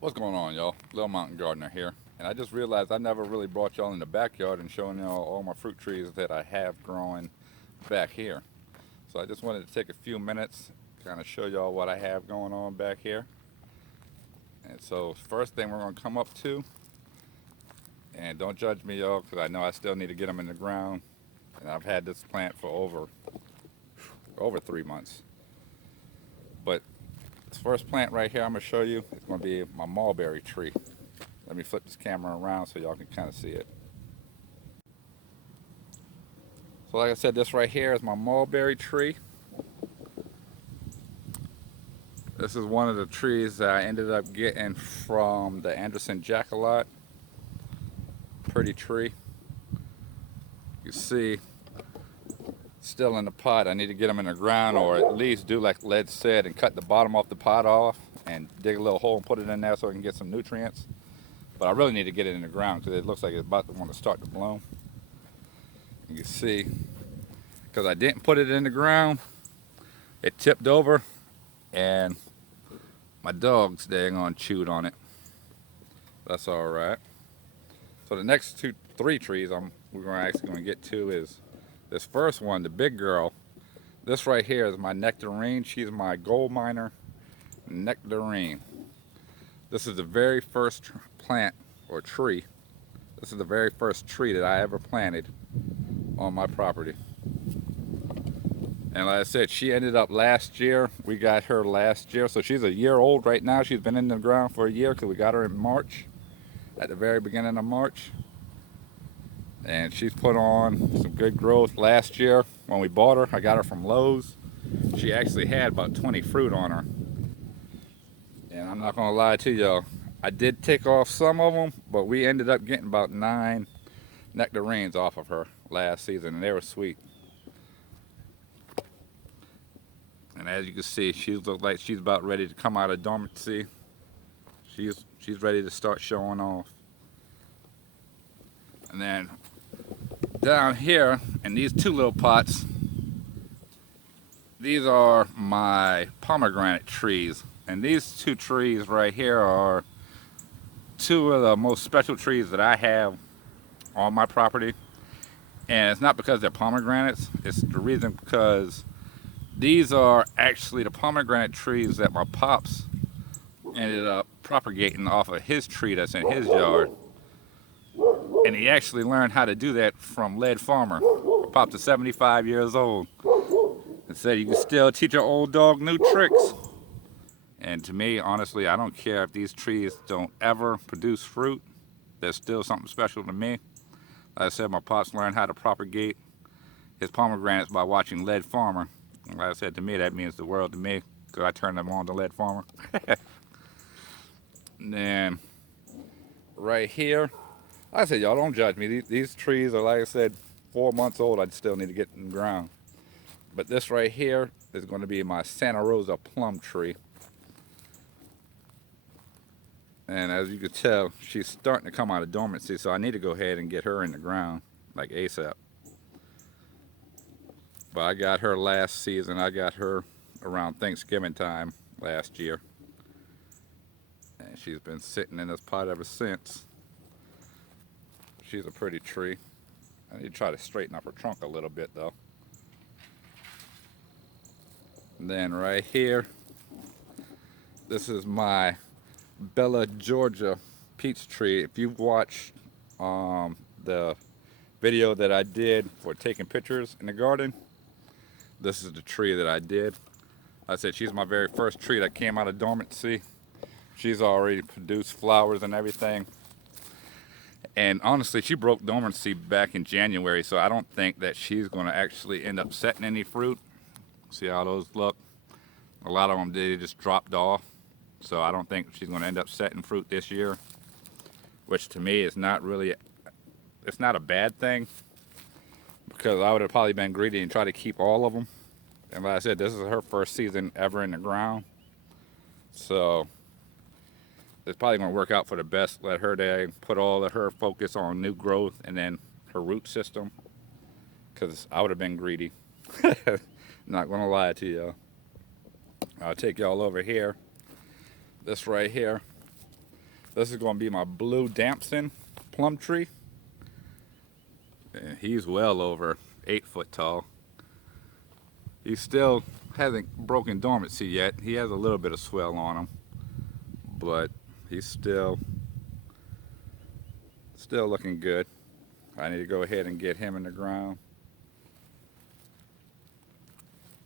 What's going on, y'all? Little Mountain Gardener here. And I just realized I never really brought y'all in the backyard and showing y'all all my fruit trees that I have growing back here. So I just wanted to take a few minutes, kind of show y'all what I have going on back here. And so first thing we're going to come up to, and don't judge me, y'all, because I know I still need to get them in the ground. And I've had this plant for over 3 months. But this first plant right here I'm going to show you is going to be my mulberry tree. Let me flip this camera around so y'all can kind of see it. So like I said, this right here is my mulberry tree. This is one of the trees that I ended up getting from the Anderson Jack-a-lot. Pretty tree. You see, still in the pot. I need to get them in the ground, or at least do like Led said and cut the bottom off the pot off and dig a little hole and put it in there so I can get some nutrients. But I really need to get it in the ground because it looks like it's about to want to start to bloom. You can see, because I didn't put it in the ground, it tipped over and my dogs, they're gonna chewed on it. That's all right. So the next three trees we're actually gonna get to is this first one, the big girl. This right here is my Nectarine. She's my Goldminer Nectarine. This is the very first plant or tree. This is the very first tree that I ever planted on my property. And like I said, she ended up last year. We got her last year. So she's a year old right now. She's been in the ground for a year because we got her in March, at the very beginning of March. And she's put on some good growth. Last year when we bought her, I got her from Lowe's. She actually had about 20 fruit on her. And I'm not gonna lie to y'all, I did take off some of them, but we ended up getting about 9 nectarines off of her last season, and they were sweet. And as you can see, she looks like she's about ready to come out of dormancy. She's ready to start showing off. And then down here in these two little pots, these are my pomegranate trees. And these two trees right here are two of the most special trees that I have on my property. And it's not because they're pomegranates, it's the reason because these are actually the pomegranate trees that my pops ended up propagating off of his tree that's in his yard. And he actually learned how to do that from Lead Farmer. My pops is 75 years old and said you can still teach an old dog new tricks. And to me, honestly, I don't care if these trees don't ever produce fruit. There's still something special to me. Like I said, my pops learned how to propagate his pomegranates by watching Lead Farmer. And like I said, to me, that means the world to me because I turned them on to Lead Farmer. And then right here, like I said, y'all don't judge me. These trees are, like I said, 4 months old. I still need to get in the ground. But this right here is going to be my Santa Rosa plum tree. And as you can tell, she's starting to come out of dormancy, so I need to go ahead and get her in the ground, like ASAP. But I got her last season. I got her around Thanksgiving time last year. And she's been sitting in this pot ever since. She's a pretty tree. I need to try to straighten up her trunk a little bit though. And then right here, this is my Belle of Georgia peach tree. If you've watched the video that I did for taking pictures in the garden, this is the tree that I did. I said she's my very first tree that came out of dormancy. She's already produced flowers and everything. And honestly, she broke dormancy back in January, so I don't think that she's going to actually end up setting any fruit. See how those look? A lot of them did just dropped off. So I don't think she's going to end up setting fruit this year, which to me is not really, it's not a bad thing because I would have probably been greedy and tried to keep all of them. And like I said, this is her first season ever in the ground. So it's probably going to work out for the best. Let her there, put all of her focus on new growth and then her root system, because I would have been greedy. Not going to lie to you. I'll take y'all over here. This right here This is going to be my Blue Damson plum tree. And he's well over 8 foot tall. He still hasn't broken dormancy yet. He has a little bit of swell on him, but he's still looking good. I need to go ahead and get him in the ground.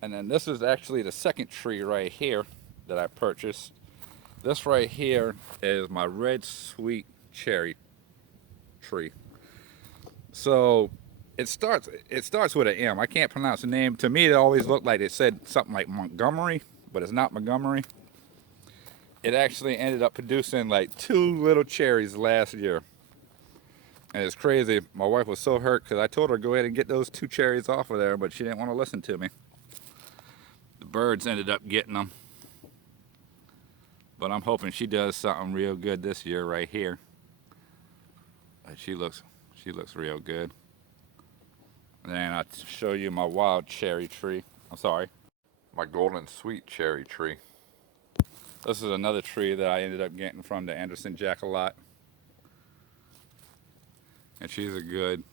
And then this is actually the second tree right here that I purchased. This right here is my red sweet cherry tree. So it starts with an M. I can't pronounce the name. To me, it always looked like it said something like Montgomery, but it's not Montgomery. It actually ended up producing like 2 little cherries last year. And it's crazy. My wife was so hurt because I told her to go ahead and get those 2 cherries off of there, but she didn't want to listen to me. The birds ended up getting them. But I'm hoping she does something real good this year right here. She looks real good. And then I'll show you my wild cherry tree. I'm sorry, my golden sweet cherry tree. This is another tree that I ended up getting from the Anderson Jack-a-lot. And she's a good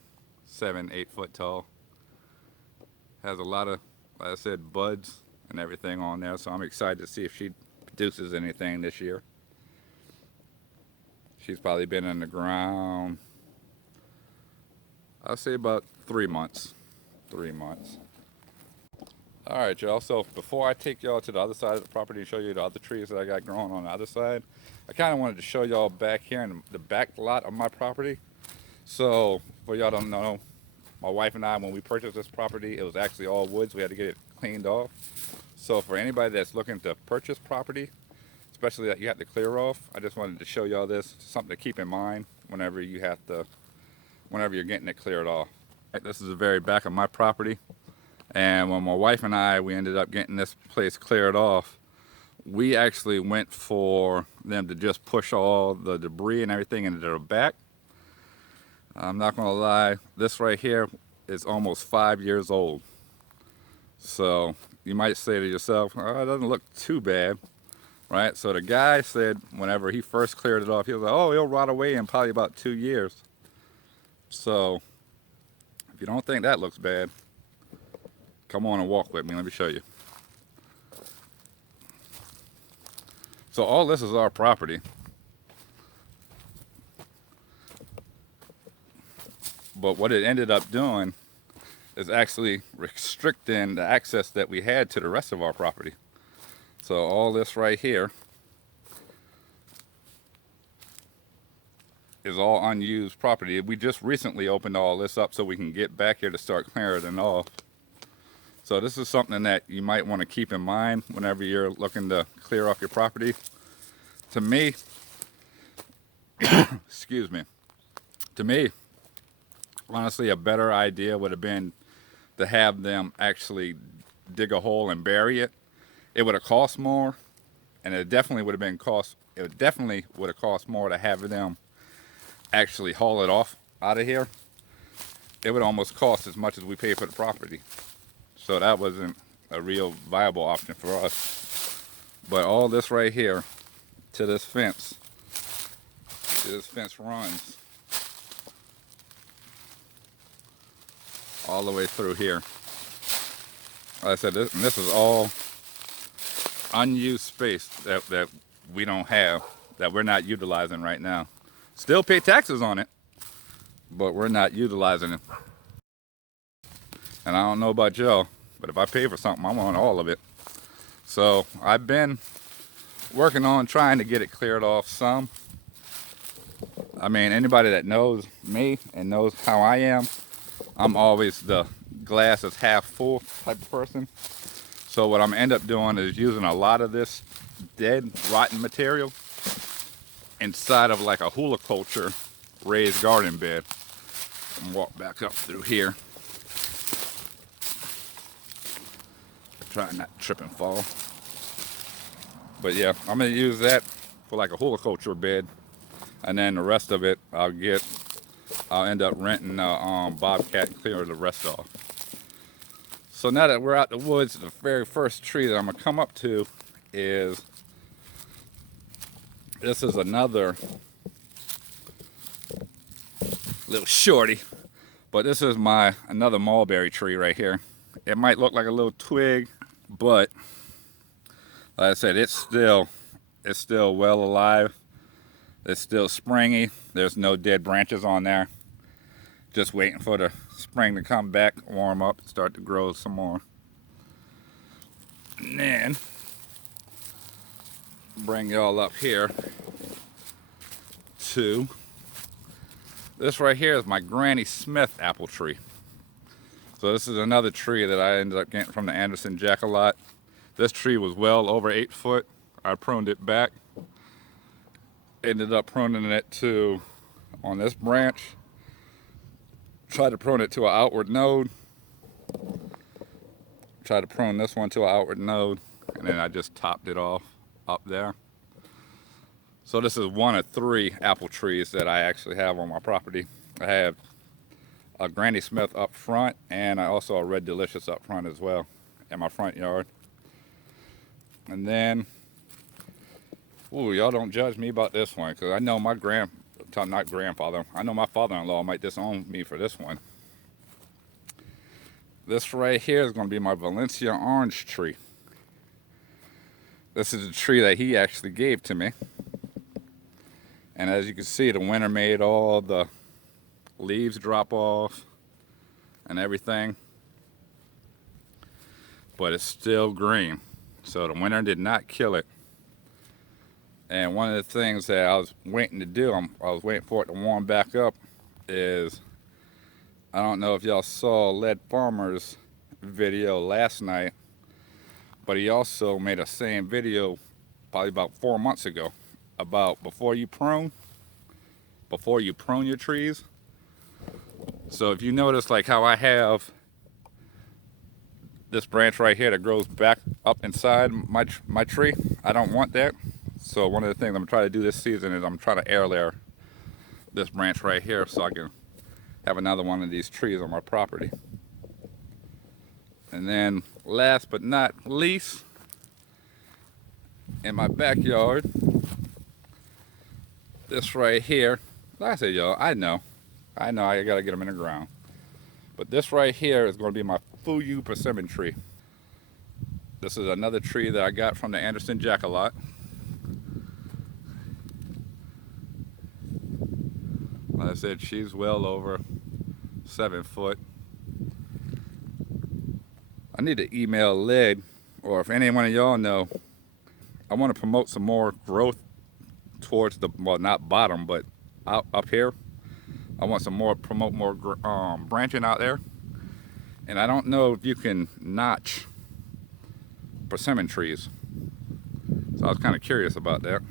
7-8 foot tall. Has a lot of, like I said, buds and everything on there, so I'm excited to see if she produces anything this year. She's probably been in the ground, I'll say about 3 months. 3 months. All right, y'all. So before I take y'all to the other side of the property and show you the other trees that I got growing on the other side, I kind of wanted to show y'all back here in the back lot of my property. So for y'all don't know, my wife and I, when we purchased this property, it was actually all woods. We had to get it cleaned off. So for anybody that's looking to purchase property, especially that you have to clear off, I just wanted to show y'all this, something to keep in mind whenever you're getting it cleared off. This is the very back of my property, and when my wife and I, we ended up getting this place cleared off, we actually went for them to just push all the debris and everything into the back. I'm not gonna lie, this right here is almost 5 years old. So you might say to yourself, oh, it doesn't look too bad, right? So the guy said whenever he first cleared it off, he was like, oh, it'll rot away in probably about 2 years. So if you don't think that looks bad, come on and walk with me. Let me show you. So all this is our property. But what it ended up doing is actually restricting the access that we had to the rest of our property. So all this right here is all unused property. We just recently opened all this up so we can get back here to start clearing it off. So this is something that you might want to keep in mind whenever you're looking to clear off your property. To me, excuse me, to me, honestly, a better idea would have been to have them actually dig a hole and bury it. It would have cost more, and it definitely would have cost more to have them actually haul it off out of here. It would almost cost as much as we pay for the property. So that wasn't a real viable option for us. But all this right here to this fence runs all the way through here. Like I said, this is all unused space that we don't have, that we're not utilizing right now. Still pay taxes on it, but we're not utilizing it. And I don't know about y'all, but if I pay for something, I want all of it. So I've been working on trying to get it cleared off some. I mean, anybody that knows me and knows how I am, I'm always the glass is half full type of person. So what I'm end up doing is using a lot of this dead, rotten material inside of like a huliculture raised garden bed. And walk back up through here. Try not to trip and fall. But yeah, I'm gonna use that for like a huliculture bed, and then the rest of it I'll end up renting a bobcat and clear the rest off. So now that we're out the woods, the very first tree that I'm gonna come up to is, this is another Little shorty. But this is my another mulberry tree right here. It might look like a little twig, but like I said, it's still well alive. It's still springy. There's no dead branches on there. Just waiting for the spring to come back, warm up, start to grow some more. And then bring y'all up here to this right here is my Granny Smith apple tree. So this is another tree that I ended up getting from the Anderson Jack-a-lot. This tree was well over 8 foot. I pruned it back. Ended up pruning it to, on this branch, tried to prune it to an outward node. Tried to prune this one to an outward node, and then I just topped it off up there. So this is one of 3 apple trees that I actually have on my property. I have a Granny Smith up front, and I also a Red Delicious up front as well in my front yard. And then, ooh, y'all don't judge me about this one, because I know my I know my father-in-law might disown me for this one. This right here is going to be my Valencia orange tree. This is a tree that he actually gave to me. And as you can see, the winter made all the leaves drop off and everything. But it's still green. So the winter did not kill it. And one of the things that I was waiting to do, I was waiting for it to warm back up, is I don't know if y'all saw Lead Farmer's video last night, but he also made a same video probably about 4 months ago about before you prune your trees. So if you notice, like how I have this branch right here that grows back up inside my tree, I don't want that. So one of the things I'm trying to do this season is I'm trying to air layer this branch right here so I can have another one of these trees on my property. And then last but not least, in my backyard, this right here, like I said, y'all, I know I gotta get them in the ground. But this right here is going to be my Fuyu persimmon tree. This is another tree that I got from the Anderson Jack-a-lot. Like I said, she's well over 7 foot. I need to email Led, or if any one of y'all know, I want to promote some more growth towards the, well, not bottom, but up here. I want some more, promote more branching out there. And I don't know if you can notch persimmon trees. So I was kind of curious about that.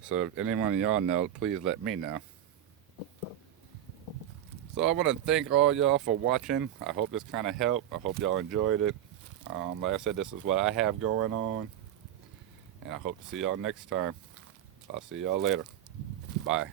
So if anyone of y'all know, please let me know. So I want to thank all y'all for watching. I hope this kind of helped. I hope y'all enjoyed it. Like I said, this is what I have going on. And I hope to see y'all next time. I'll see y'all later. Bye.